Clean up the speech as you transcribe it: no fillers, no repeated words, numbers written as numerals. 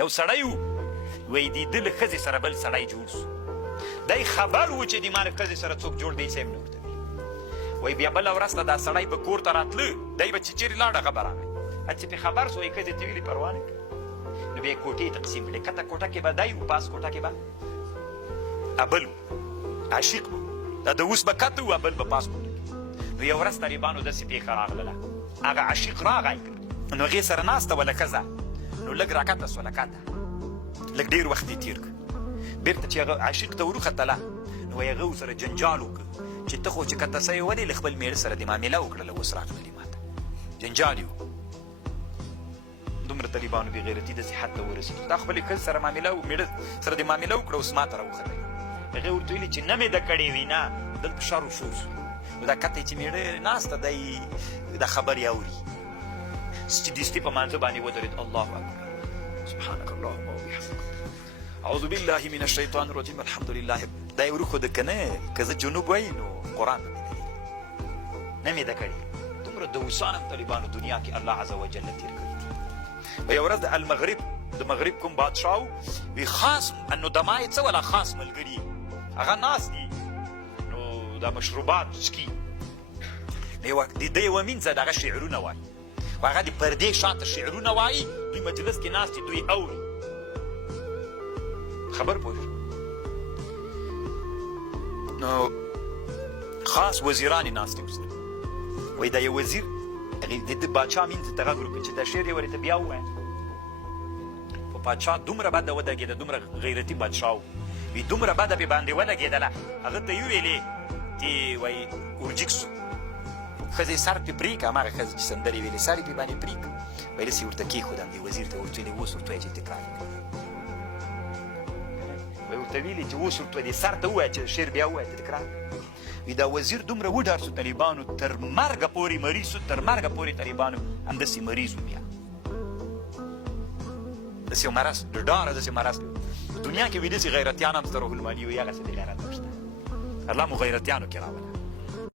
یو سړی و وایي د ده له ښځې سره بل سړی جوړ سو دی خبر و چې د ما له ښځې سره څوک جوړ دی صاحب نه ورته وایي بیا بله ورځ ته دا سړی به کور ته راتله دی به چې چېرې لاړ هغه به راغی چې پرې خبر سو وایي ښځې ته ویلي پروا نه کړه نو بیا یې کوټې تقسیم کړې کته کوټه کې به دی و پاس کوټه کې به ابل و عاشق و دا د اوس به کته و ابل به پاس کوټه کې نو یو ورځ طالبانو داسې پېښه راغلله هغه عاشق راغی نو هغې سره ناسته وله ښځه نو لږ راکته سوله کته لږ ډېر وخت یې تېر کړ بېرته چې هغه عاشق ته وروختله نو وایي هغه ورسره جنجال وکړ چې ته خو چې کته سوې ولې له خپل مېړه سره د معامله وکړله اوس راغللې ما ته جنجال یې دومره طالبانو بې غیرتي داسې حد ته ورسېدو دا خپلې ښځې سره معامله مېړه سره د معامله وکړه اوس ما ته راوختلی هغې ورته ویلي چې نه مې ده کړې وي نه دلته شر و شور سو نو دا کته چې مېړه ناسته دی دا خبرې اوري چې دستي په مانځه باندې ودرېد الله اکبر سبحانك اللهم وبحمدك اعوذ بالله من الشیطان الرجیم الحمد لله دا یې وروښوده که نه که زه جنوب وایي نو قرآن به مې نه مې ده کړې دومره د اوسانم طالبانو دنیا کې الله عز وجل تېر کړي دي په یوه ورځ د المغرب د مغرب کوم بادشاه وي خاص نو د ما یې څه ولا خاص ملګري هغه ناست دي نو دا مشروبات څکي د ده یوه مینځه دغه شعرونه وایي خو هغه د پردې شاته شعرونه وایي دوی مجلس کې ناست دي دوی اوري خبر پوه نو خاص وزیران یې ناست دي اوس وایي دا یو وزیر هغې د ده باچا مینځ ته غږ وکړي چې دا شعر یې ورته بیا ووایه خو باچا دومره بده ودګېده دومره غیرتي بادشاه و وي دومره بده پې باندې ولګېدله هغه ته یې وویلې چې وایي ورجیک سو ښځې سر پې پرې کړه هماغه ښځې چې سندرې ویلې سر یې پې باندې پرې کړه ویل داسې ورته کېښودم دې وزیر ته ورته ویلې اوس ورته وایه چې تکرار یې کړه وایي ورته ویلې چې اوس ورته دې سر ته ووایه چې شعر بیا ووایه ته تکرار وي دا وزیر دومره وډار سو طالبانو تر مرګه پورې مریض سو تر مرګه پورې طالبانو همداسې مریض و بیا داسې یو مرض د ډاره داسې مرض په دنیا کې وي داسې غیرتیان هم شته روح الماني وي هغسې د غیرت هم شته الله مو غیرتیانو کې راوله